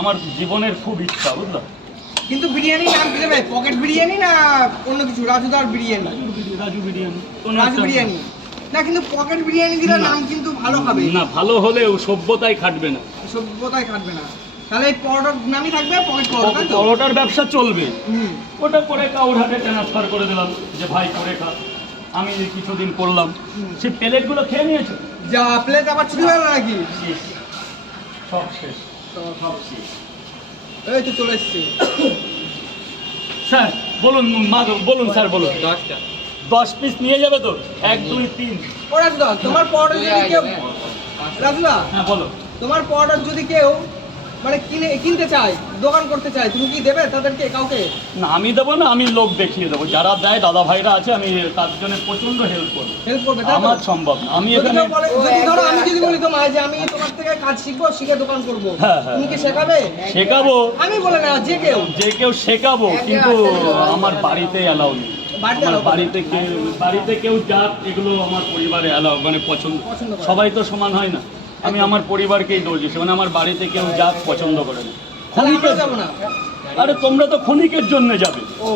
আমার জীবনের খুব ইচ্ছা, বুঝলো? কিন্তু বিরিয়ানি নাম কি দেবে? পকেট বিরিয়ানি না অন্য কিছু? রাজুদার বিরিয়ানি? রাজু বিরিয়ানি। রাজু বিরিয়ানি না, কিন্তু পকেট বিরিয়ানি দিলে নাম কিন্তু ভালো হবে না, ভালো হলেও সভ্যতায় খাটবে না, সভ্যতায় খাটবে না। তাহলে এই পরোটার নামই থাকবে পকেট পরোটা। পরোটার ব্যবসা চলবে, ওটা করে কাউর হাতে ট্রান্সফার করে দিলাম যে ভাই করে খা। আমি কিছুদিন করলাম, সেই প্লেটগুলো খেয়ে নিয়েছো? যা প্লেট আবার চুরি হয়ে গেল নাকি? সব শেষ, সব শেষ। এই তো চলে এসছি। স্যার বলুন, বলুন স্যার বলুন। 10 পিস নিয়ে যাবে তো? 1 2 3। ও রাজুদা, তোমার পরোটা যদি কেউ, রাজুদা হ্যাঁ বলো। তোমার পরোটা যদি কেউ মানে কিনতে চায়, দোকান করতে চায়, তুমি কি দেবে তাদেরকে কাউকে? না, আমি দেবো না, আমি লোক দেখিয়ে দেবো। যারা দেয় দাদা ভাইরা আছে, আমি তার জন্য প্রচন্ড হেল্প করবো। হেল্প করবে? আমার সম্ভব না। আমি এখানে ধরো আমি যদি বলি তোমায় যে আমি তোমার থেকে কাজ শিখবো, শিখে দোকান করবো, হ্যাঁ, তুমি কি শেখাবে? শেখাবো, আমি বলে না, যে কেউ শেখাবো, কিন্তু আমার বাড়িতে অ্যালাউ নেই। আমার বাড়িতে কেউ যাক, এগুলো আমার পরিবারে অ্যালাউ, মানে পছন্দ। সবাই তো সমান হয় না। আমি আমার পরিবারকেই দোষ দিচ্ছি, মানে আমার বাড়িতে কেউ যাক পছন্দ করে না। যাবো না। আরে তোমরা তো ক্ষণিকের জন্য যাবে ও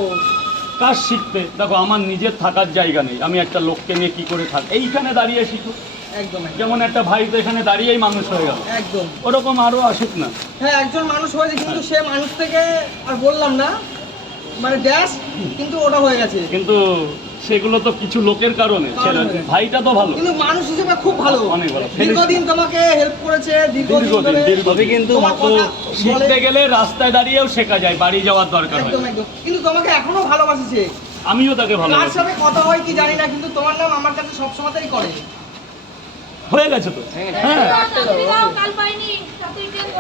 কাজ শিখতে। দেখো, আমার নিজের থাকার জায়গা নেই, আমি একটা লোককে নিয়ে কি করে থাক। এইখানে দাঁড়িয়ে শিখো। একদম যেমন একটা ভাই তো এখানে দাঁড়িয়েই মানুষ হয়ে গেল, একদম ওরকম আরো আসুক না। হ্যাঁ, একজন মানুষ হয়েছে, কিন্তু সে মানুষ থেকে আর বললাম না, মানে ড্যাশ, কিন্তু ওটা হয়ে গেছে। কিন্তু সেগুলো তো কিছু লোকের কারণে। ভাইটা তো ভালো, কিন্তু মানুষ হিসেবে খুব ভালো, অনেক ভালো। দীর্ঘদিন তোমাকে হেল্প করেছে, দীর্ঘদিন তবে কিন্তু শিখতে গেলে রাস্তায় দাঁড়িয়েও শেখা যায়, বাড়ি যাওয়ার দরকার হয়। একদম একদম। কিন্তু তোমাকে এখনো ভালোবাসিছে। আমিও তাকে কার ভালোবাসি। সাথে কথা হয় কি জানি না, কিন্তু তোমার নাম আমার কাছে সবসময়তেই করে। হয়ে গেছে তো? হ্যাঁ,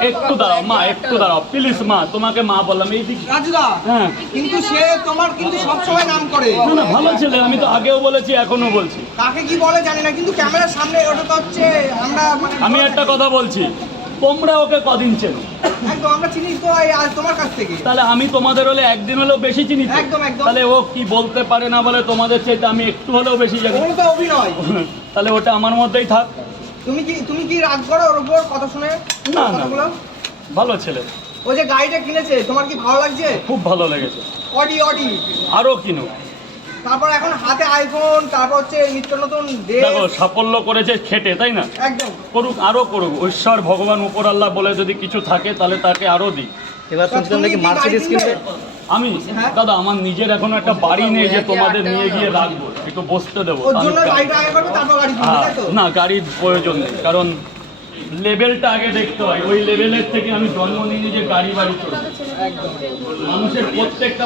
একটু দাঁড়াও মা, একটু দাঁড়াও প্লিজ মা, তোমাকে মা বললাম এই দিক। রাজুদা, হ্যাঁ, কিন্তু সে তোমার কিন্তু সবসময় নাম করে। না না, ভালো ছেলে, আমি তো আগেও বলেছি, এখনো বলছি। কাকে কি বলে জানি না, কিন্তু ক্যামেরার সামনে ওটা তো হচ্ছে আমরা মানে আমি একটা কথা বলছি, তোমরা ওকে কদিন চেনো? একদম আমরা চিনি তো আজ তোমার কাছ থেকে। তাহলে আমি তোমাদের হলে একদিন হলেও বেশি চিনি তো। একদম একদম। তাহলে ও কি বলতে পারে না বলে তোমাদের চাইতে আমি একটু হলেও বেশি জানি। ওগুলো তো অভিনয়। তাহলে ওটা আমার মধ্যেই থাক। তুমি কি রাগ করো ওর উপর কথা শুনে? না না, ভালো ছেলে। ও যে গাড়িটা কিনেছে, তোমার কি ভালো লাগছে? খুব ভালো লেগেছে। অডি আরো কিনো। তারপর এখন হাতে আইফোন, তারপর হচ্ছে নিত্য নতুন ড্রেস। দেখো, সাফল্য করেছে খেটে, তাই না? একদম। করুক, আরো করুক। ঈশ্বর ভগবান উপর আল্লাহ বলে যদি কিছু থাকে তাহলে তাকে আরো দিই। এবার শুনছিলাম নাকি মার্সিডিজ কিনবে? আমি দাদা, আমার নিজের এখন একটা বাড়ি নেই যে তোমাদের নিয়ে গিয়ে রাখবো, একটু বসতে দেবো। ওর জন্য গাড়িটা আগে করবে, তারপর গাড়ি কিনবে, তাই তো? না, গাড়ির প্রয়োজন নেই, কারণ লেভেলটা আগে দেখতে হয়। ওই লেভেলের থেকে আমি জন্ম নিয়ে যে গাড়ি বাড়ি চলবে। মানুষের প্রত্যেকটা